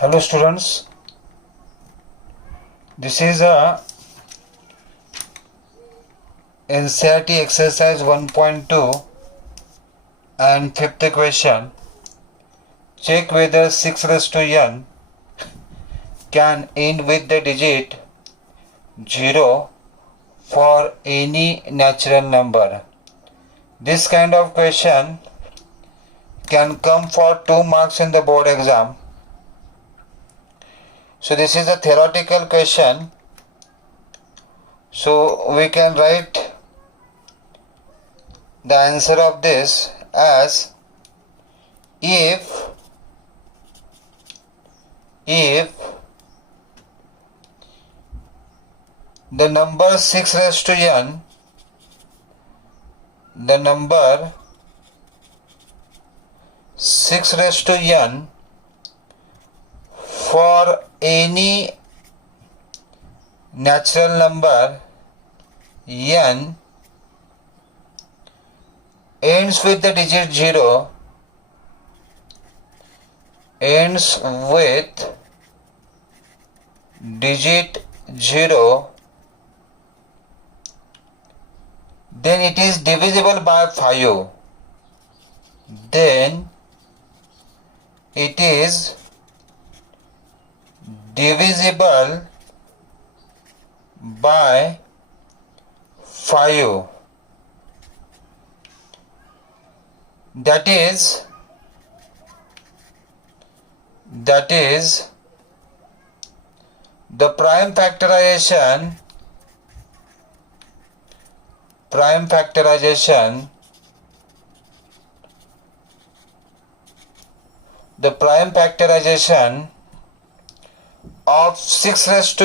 Hello students, this is a NCERT exercise 1.2 and fifth question. Check whether 6 raised to n can end with the digit 0 for any natural number. This kind of question can come for 2 marks in the board exam. So this is a theoretical question. So we can write the answer of this as if the number 6 raised to n, the number 6 raised to n for any natural number n ends with the digit 0, ends with digit 0, then it is divisible by 5. Then it is divisible by 5. That is the prime factorization of 6 raised to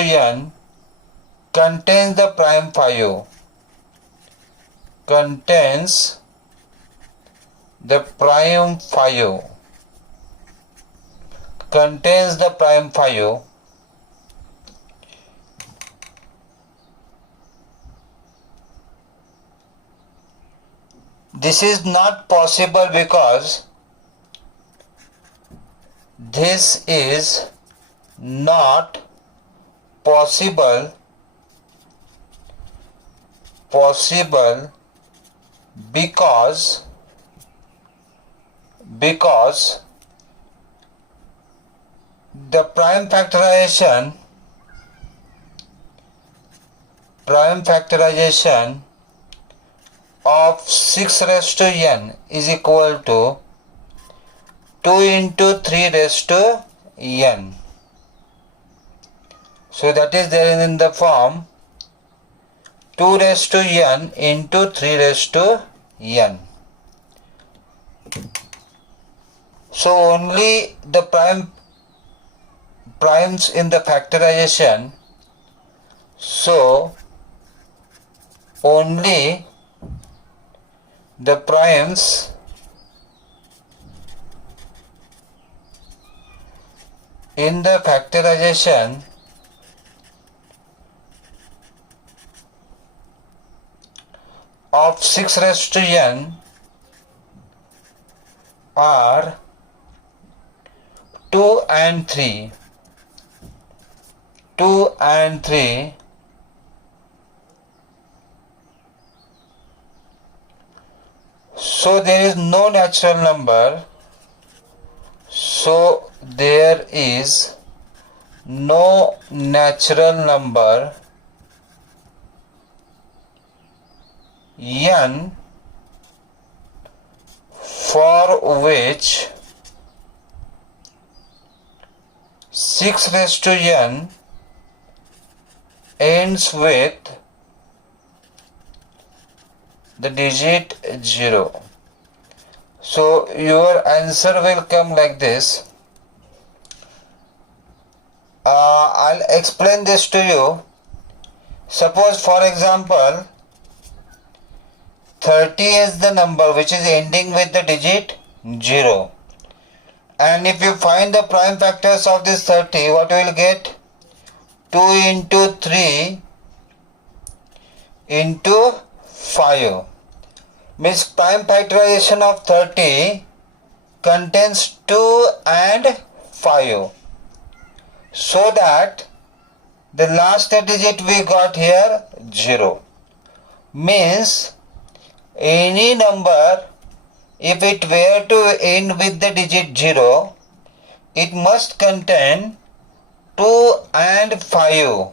n contains the prime 5. Contains the prime 5. This is not possible because this is not possible because the prime factorization of 6 raised to n is equal to 2 into 3 raised to n. So that is there in the form 2 raised to n into 3 raised to n. So only the primes in the factorization. So only the primes in the factorization of 6 raised to n are 2 and 3. So there is no natural number. So there is no natural number n for which 6 raised to n ends with the digit 0. So your answer will come like this. I'll explain this to you. Suppose for example 30 is the number which is ending with the digit 0. And if you find the prime factors of this 30, what you will get? 2 into 3 into 5. Means prime factorization of 30 contains 2 and 5. So that the last digit we got here 0. Means any number, if it were to end with the digit 0, it must contain 2 and 5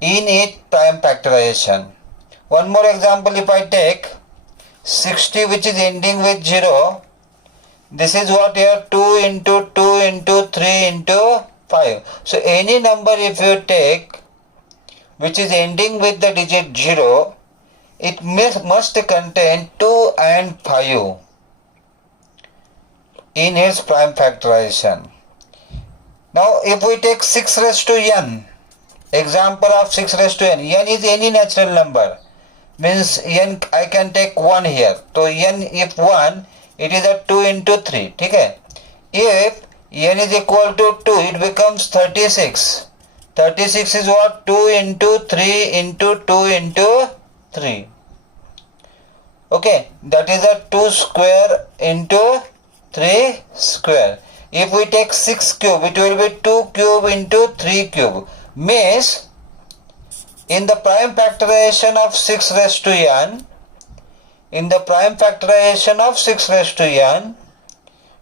in its prime factorization. One more example, if I take 60 which is ending with 0, this is what here 2 into 2 into 3 into 5. So any number if you take which is ending with the digit 0, it must contain 2 and 5 in its prime factorization. Now if we take 6 raised to n, example of 6 raised to n is any natural number. Means n I can take 1 here. So n if 1, it is a 2 into 3. Okay? If n is equal to 2, it becomes 36. 36 is what? 2 into 3 into 2 into 3. Okay, that is a 2 square into 3 square. If we take 6 cube, it will be 2 cube into 3 cube. Means in the prime factorization of 6 raised to n, in the prime factorization of 6 raised to n,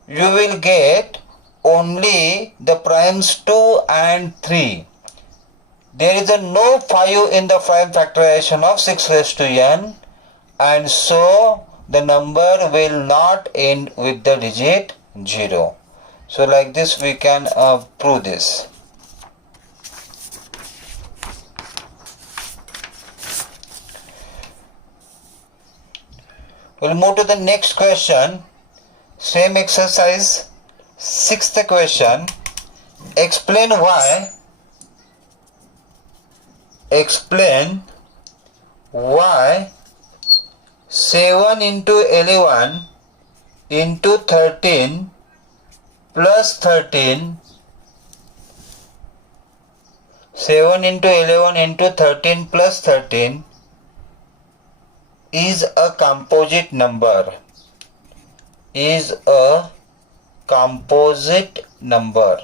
you will get only the primes 2 and 3. There is a no 5 in the prime factorization of 6 raised to n, and so the number will not end with the digit 0. So like this we can prove this. We'll move to the next question. Same exercise, 6th question. Explain why 7 into 11 into 13 plus 13, 7 into 11 into 13 plus 13 is a composite number. Is a composite number.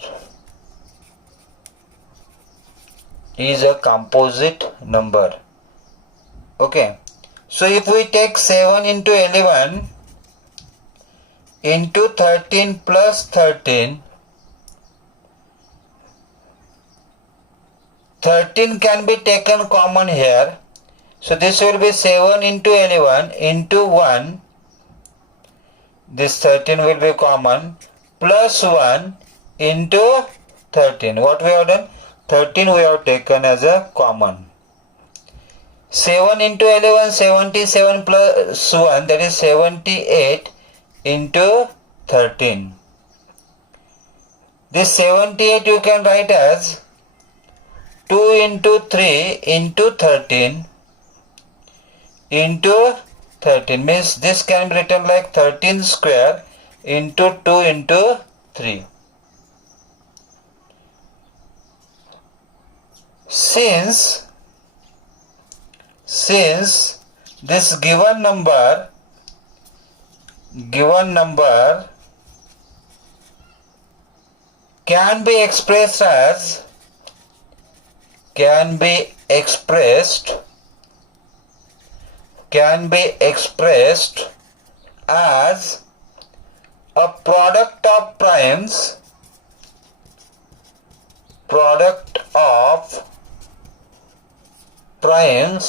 Is a composite number. Okay. So if we take 7 into 11 into 13 plus 13, 13 can be taken common here. So this will be 7 into 11 into 1. This 13 will be common, plus 1 into 13. What we have done? 13 we have taken as a common. 7 into 11, 77 plus 1, that is 78 into 13. This 78 you can write as 2 into 3 into 13 into 13. Means this can be written like 13 square into 2 into 3. Since this given number can be expressed as a product of primes,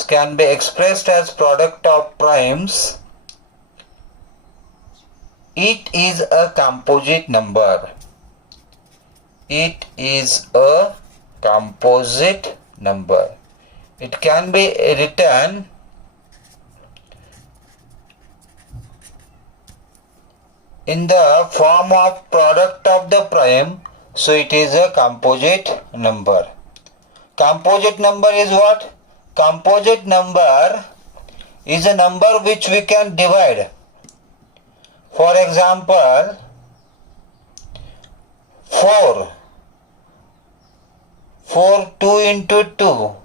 can be expressed as product of primes. It is a composite number. It is a composite number. It can be written in the form of product of the prime, so it is a composite number. Composite number is what? Composite number is a number which we can divide. For example, 4, 2 into 2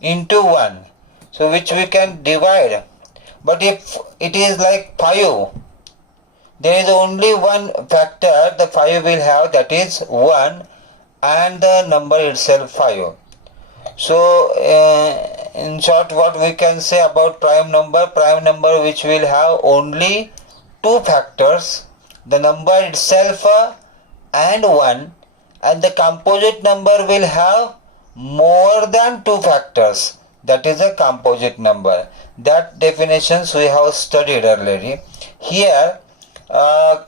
into 1. So which we can divide But if it is like 5, there is only one factor the 5 will have, that is 1, and the number itself 5. So in short, what we can say about prime number which will have only two factors, the number itself and 1, and the composite number will have more than two factors, that is a composite number. That definitions we have studied earlier. Here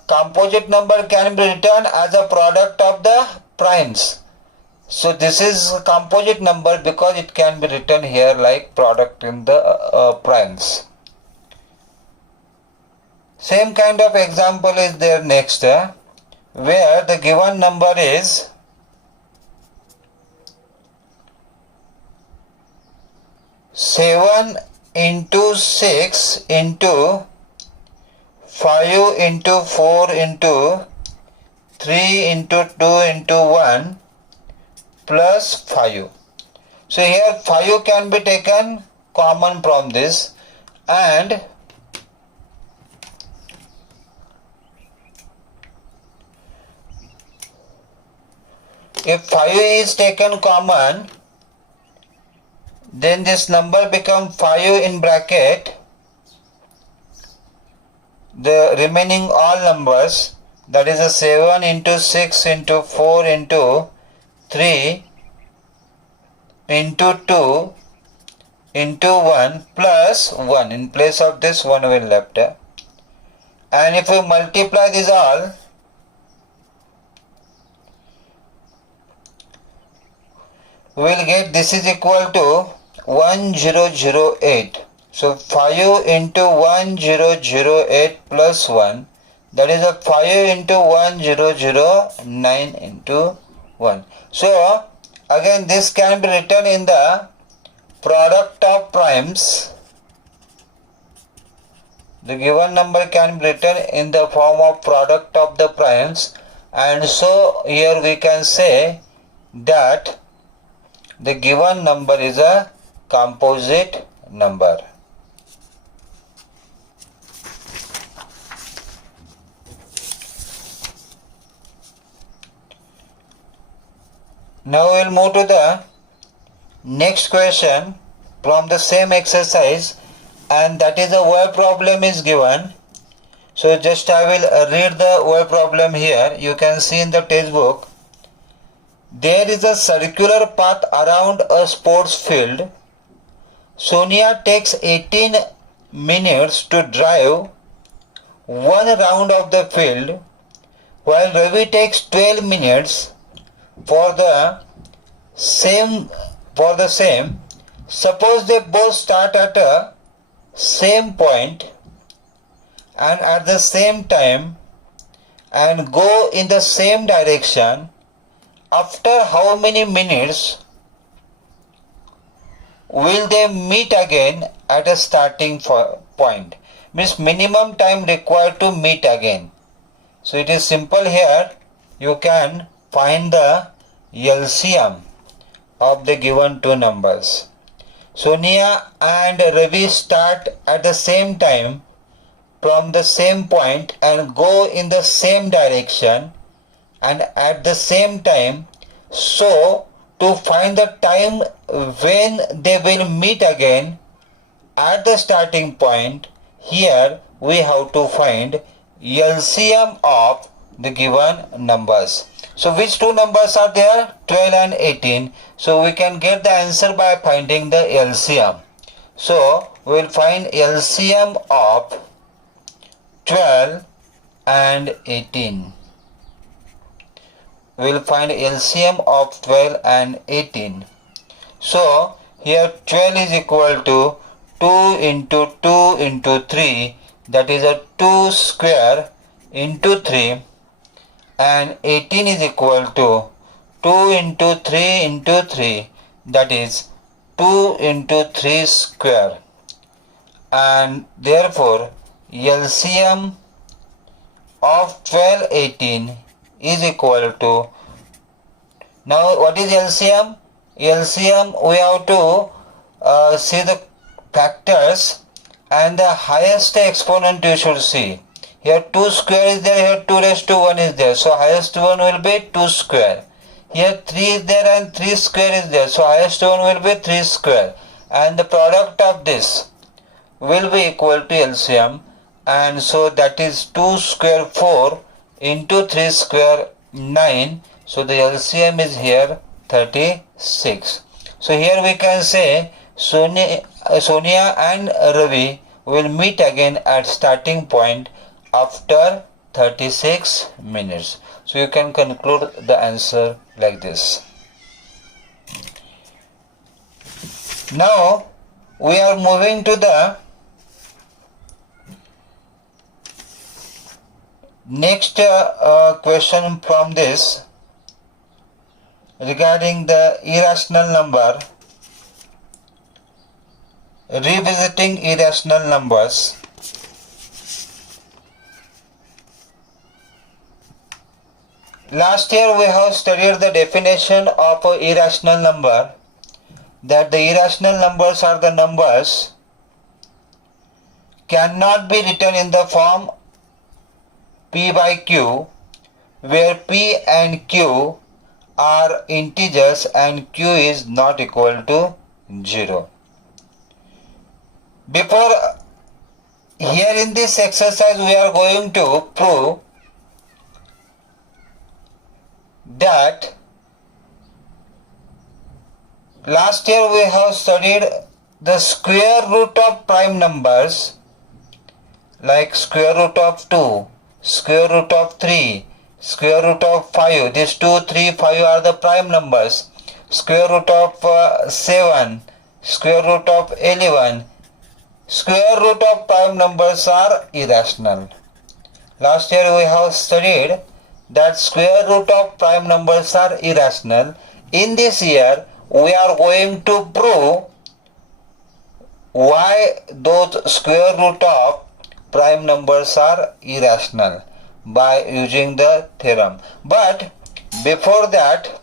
composite number can be written as a product of the primes. So this is composite number because it can be written here like product in the primes. Same kind of example is there next, where the given number is 7 into 6 into 5 into 4 into 3 into 2 into 1 plus 5. So here 5 can be taken common from this, and if 5 is taken common, then this number become 5 in bracket, the remaining all numbers, that is a 7 into 6 into 4 into 3 into 2 into 1 plus 1. In place of this 1 will left. And if we multiply this all, we will get this is equal to 1008. So 5 into 1008 plus 1, that is a 5 into 1009 into 1. So again this can be written in the product of primes. The given number can be written in the form of product of the primes, and so here we can say that the given number is a composite number. Now we will move to the next question from the same exercise, and that is a word problem is given. So just I will read the word problem here. You can see in the textbook. There is a circular path around a sports field. Sonia takes 18 minutes to drive one round of the field, while Ravi takes 12 minutes for the same. Suppose they both start at a same point and at the same time and go in the same direction. After how many minutes will they meet again at a starting point? Means minimum time required to meet again. So it is simple here. You can find the LCM of the given two numbers. Sonia and Ravi start at the same time from the same point and go in the same direction and at the same time. So to find the time when they will meet again at the starting point, here we have to find LCM of the given numbers. So which two numbers are there? 12 and 18. So we can get the answer by finding the LCM. So we will find LCM of 12 and 18. We will find LCM of 12 and 18. So here 12 is equal to 2 into 2 into 3, that is a 2 square into 3, and 18 is equal to 2 into 3 into 3, that is 2 into 3 square, and therefore LCM of 12 18 is equal to, now what is LCM? LCM we have to see the factors and the highest exponent you should see. Here 2 square is there, here 2 raised to 1 is there. So highest one will be 2 square. Here 3 is there and 3 square is there. So highest one will be 3 square. And the product of this will be equal to LCM. And so that is 2 square 4 into 3 square 9. So the LCM is here 36. So here we can say Sonia and Ravi will meet again at starting point after 36 minutes. So you can conclude the answer like this. Now we are moving to the next question from this regarding the irrational number. Revisiting irrational numbers. Last year we have studied the definition of an irrational number, that the irrational numbers are the numbers cannot be written in the form P by Q, where P and Q are integers and Q is not equal to 0. Before here in this exercise we are going to prove that last year we have studied the square root of prime numbers like square root of 2, square root of 3, square root of 5. These 2, 3, 5 are the prime numbers. Square root of 7, square root of 11. Square root of prime numbers are irrational. Last year we have studied that square root of prime numbers are irrational. In this year we are going to prove why those square root of prime numbers are irrational by using the theorem. But before that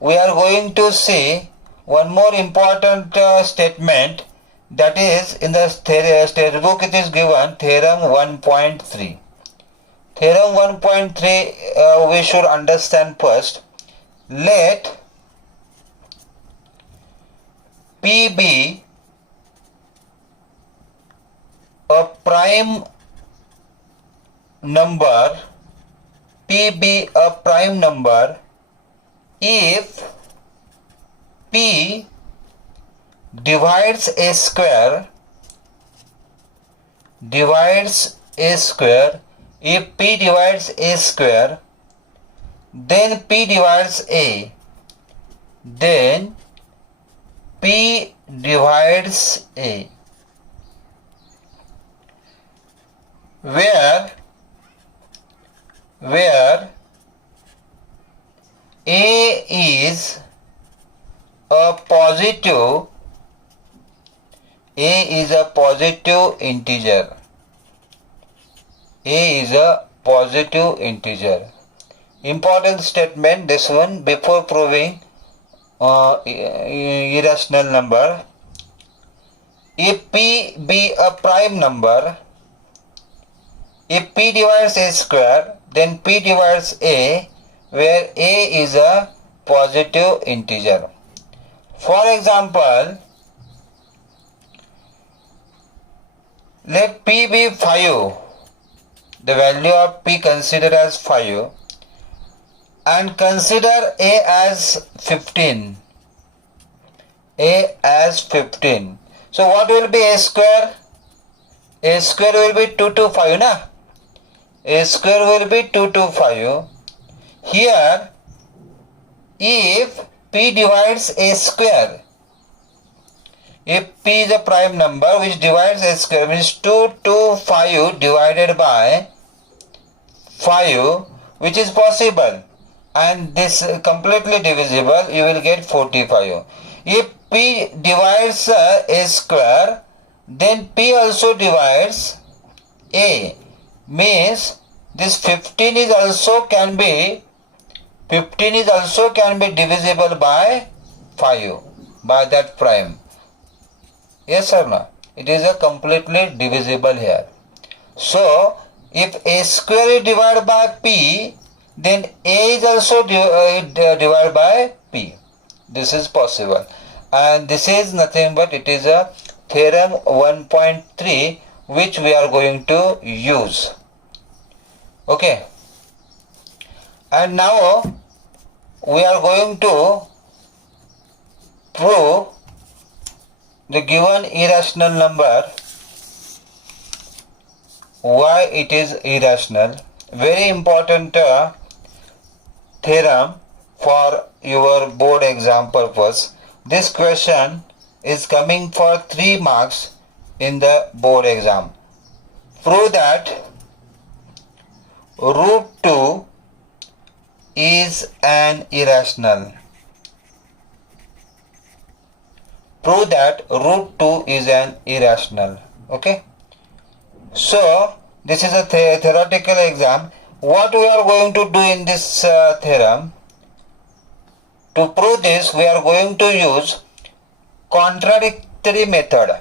we are going to see one more important statement. That is, in the textbook it is given theorem 1.3. Theorem 1.3 we should understand first. Let P be a prime number, P be a prime number if P divides a square, if P divides a square, then P divides A, then P divides A, where A is a positive integer. A is a positive integer. Important statement this one before proving irrational number. If P be a prime number, if P divides A square, then P divides A, where A is a positive integer. For example, let P be 5, the value of P considered as 5, and consider A as 15. A as 15. So what will be A square? A square will be 2 to 5, na? A square will be 2 to 5. Here, if P divides A square, if P is a prime number which divides A square, means 2 to 5 divided by 5, which is possible, and this completely divisible, you will get 45. If P divides A square, then P also divides A, means this 15 is also can be divisible by 5, by that prime. Yes or no? It is a completely divisible here. So if a square is divided by p, then a is also divided by p. This is possible, and this is nothing but it is a theorem 1.3 which we are going to use. Okay, and now we are going to prove the given irrational number, why it is irrational. Very important theorem for your board exam purpose. This question is coming for 3 marks in the board exam. Prove that root 2 is an irrational. Prove that root 2 is an irrational. Okay. So this is a theoretical exam. What we are going to do in this theorem, to prove this we are going to use contradictory method.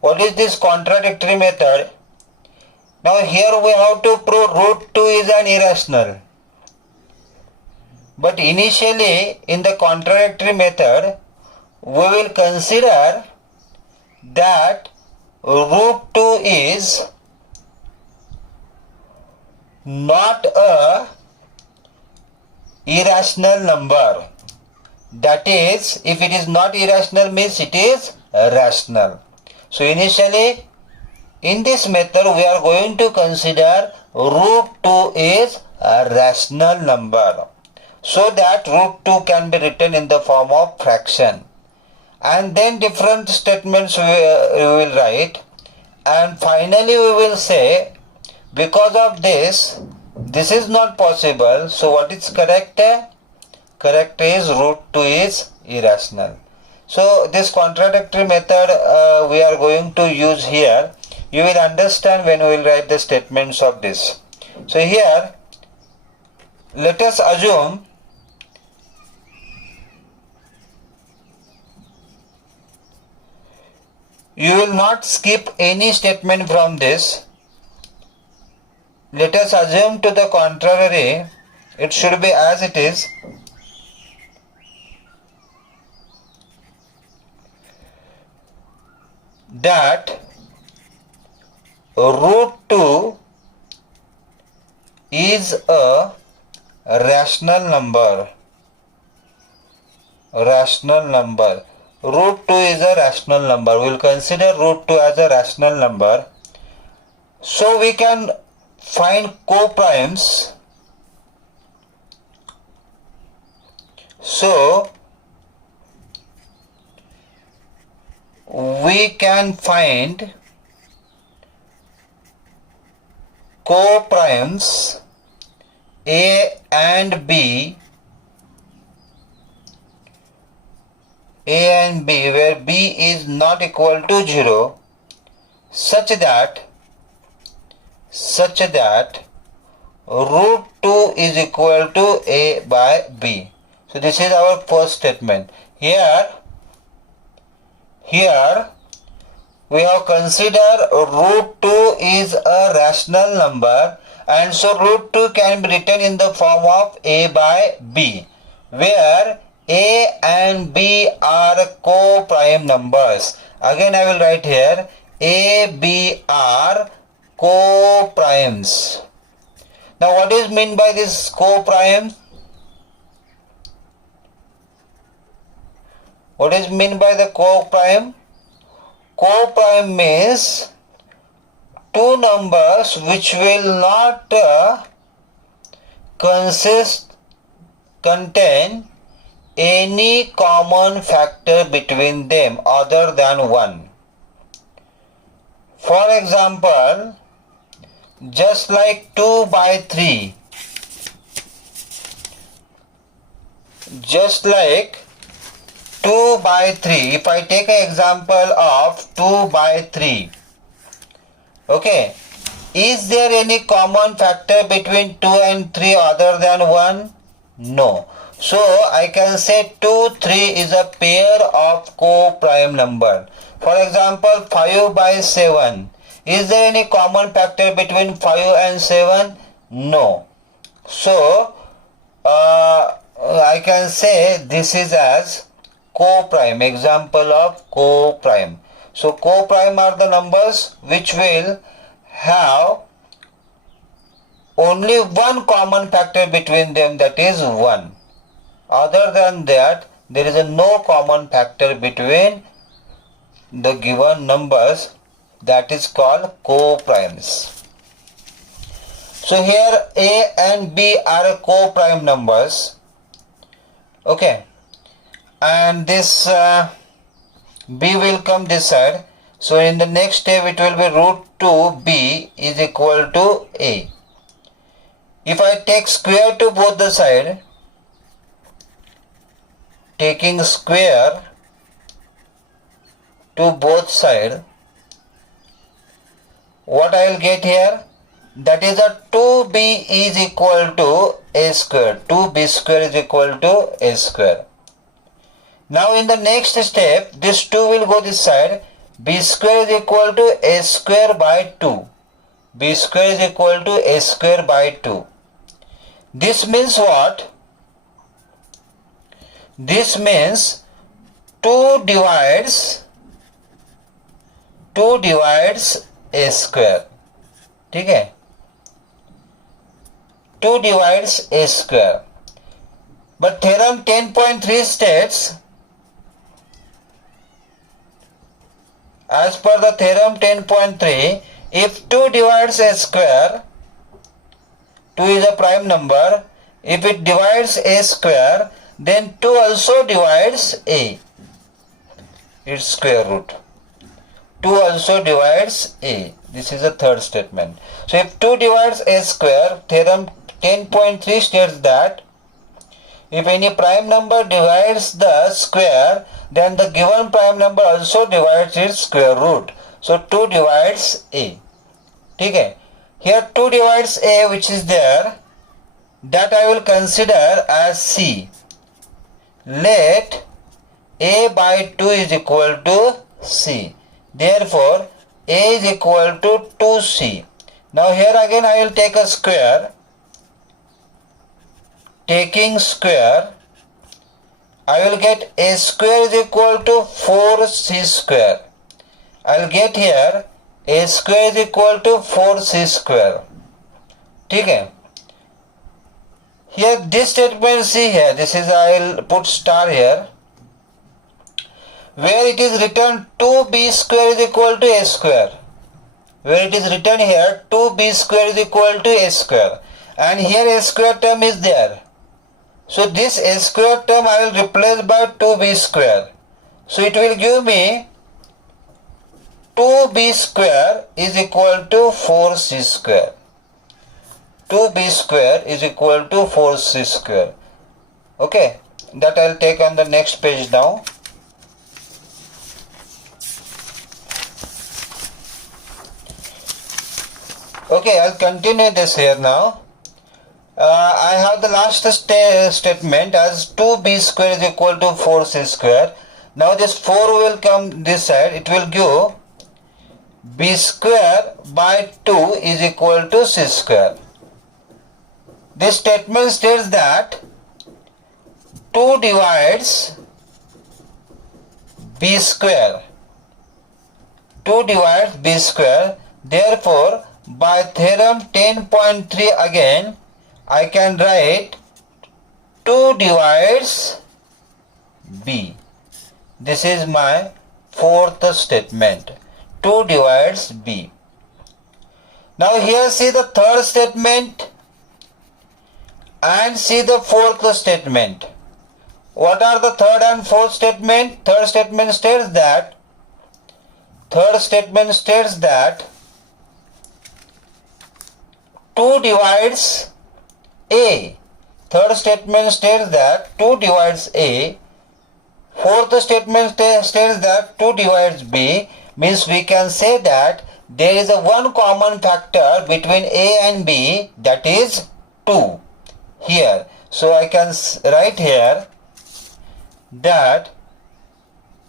What is this contradictory method? Now here we have to prove root 2 is an irrational. But initially in the contradictory method, we will consider that root 2 is not a irrational number. That is, if it is not irrational means it is rational. So initially in this method we are going to consider root 2 is a rational number, so that root 2 can be written in the form of fraction. And then different statements we will write, and finally we will say because of this is not possible, so what is correct? Correct is root 2 is irrational. So this contradictory method we are going to use here. You will understand when we will write the statements of this. So here let us assume you will not skip any statement from this. Let us assume to the contrary, it should be as it is. That root 2 is a rational number. Rational number. Root 2 is a rational number. We will consider root 2 as a rational number. So we can find co-primes. So we can find co-primes A and B, where B is not equal to 0, such that root 2 is equal to A by B. So this is our first statement. Here we have considered root 2 is a rational number, and so root 2 can be written in the form of A by B, where A and B are co-prime numbers. Again I will write here A, B are co-primes. Now what is meant by this co-prime? What is meant by the co-prime? Co-prime means two numbers which will not contain any common factor between them other than 1. For example, just like 2 by 3, if I take an example of 2 by 3, okay, is there any common factor between 2 and 3 other than 1? No. So I can say 2, 3 is a pair of co-prime number. For example, 5 by 7. Is there any common factor between 5 and 7? No. So, I can say this is as co-prime, example of co-prime. So, co-prime are the numbers which will have only one common factor between them, that is 1. Other than that, there is no common factor between the given numbers, that is called co-primes. So here A and B are co-prime numbers. Okay. And this B will come this side. So in the next step it will be root 2B is equal to A. If I take square to both the side, taking square to both sides, what I will get here? That is a 2b is equal to a square. 2b square is equal to a square. Now in the next step, this 2 will go this side. B square is equal to a square by 2. B square is equal to a square by 2. This means what? This means 2 divides a square. ठीक है? 2 divides a square. But theorem 10.3 states, as per the theorem 10.3, if 2 divides a square, 2 is a prime number. If it divides a square, then 2 also divides a, its square root. 2 also divides a. This is the third statement. So if 2 divides a square, theorem 10.3 states that if any prime number divides the square, then the given prime number also divides its square root. So 2 divides a. Okay. Here 2 divides a, which is there, that I will consider as C. Let a by 2 is equal to C. Therefore, a is equal to 2c. Now here again I will take a square. Taking square, I will get a square is equal to 4c square. I will get here a square is equal to 4c square. Okay. Here this statement, see here, this is, I will put star here, where it is written 2b square is equal to a square. Where it is written here 2b square is equal to a square. And here a square term is there. So this a square term I will replace by 2b square. So it will give me 2b square is equal to 4c square. 2b square is equal to 4c square. Okay, that I will take on the next page now. Okay, I'll continue this here now. I have the last statement as 2b square is equal to 4c square. Now this 4 will come this side. It will give b square by 2 is equal to c square. This statement states that 2 divides b square. 2 divides b square. Therefore, by theorem 10.3 again, I can write 2 divides b. This is my fourth statement. 2 divides b. Now here see the third statement and see the fourth statement. What are the third and fourth statement? Third statement states that 2 divides a. Third statement states that 2 divides a. Fourth statement states that 2 divides b. Means we can say that there is a one common factor between a and b, that is 2 here. So I can write here that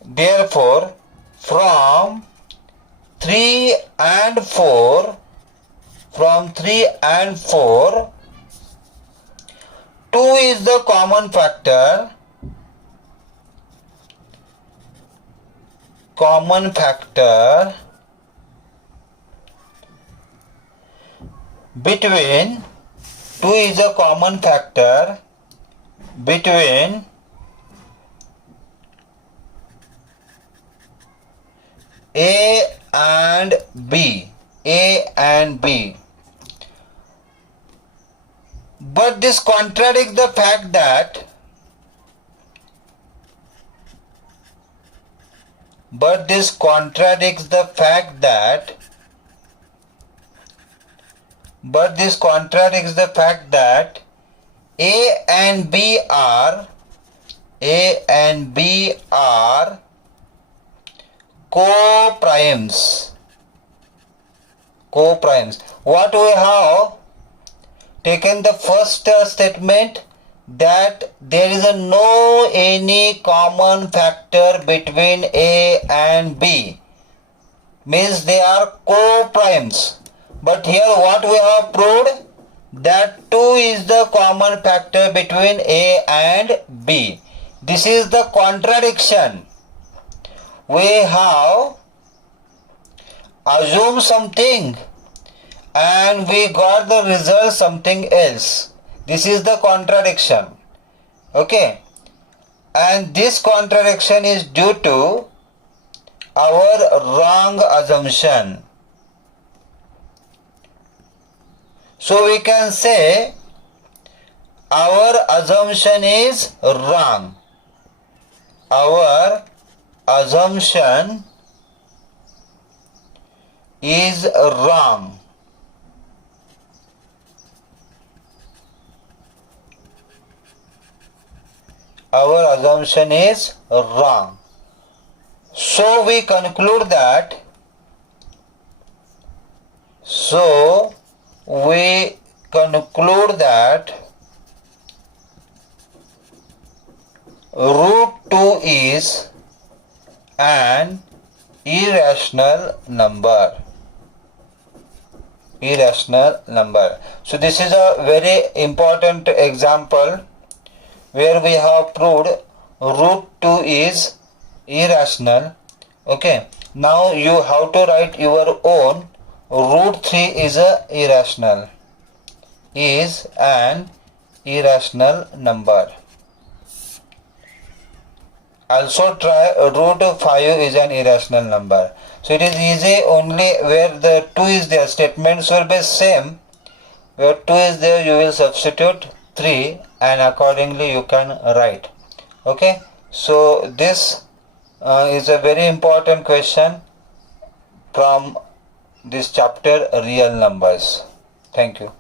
therefore from 3 and 4, 2 is the common factor between 2 is a common factor between A and B. But this contradicts the fact that A and B are co-primes. What we have taken the first statement, that there is no any common factor between A and B, means they are co-primes. But here what we have proved, that 2 is the common factor between A and B. This is the contradiction. We have assumed something and we got the result something else. This is the contradiction. Okay, and this contradiction is due to our wrong assumption. So we can say our assumption is wrong. Our assumption is wrong. Our assumption is wrong. So we conclude that root 2 is an irrational number. So this is a very important example where we have proved root 2 is irrational. Okay, now you have to write your own. Root 3 is an irrational number. Also try root 5 is an irrational number. So it is easy only where the 2 is there. Statements will be same. Where 2 is there, you will substitute 3 and accordingly you can write. Okay, so this is a very important question from this chapter, real numbers. Thank you.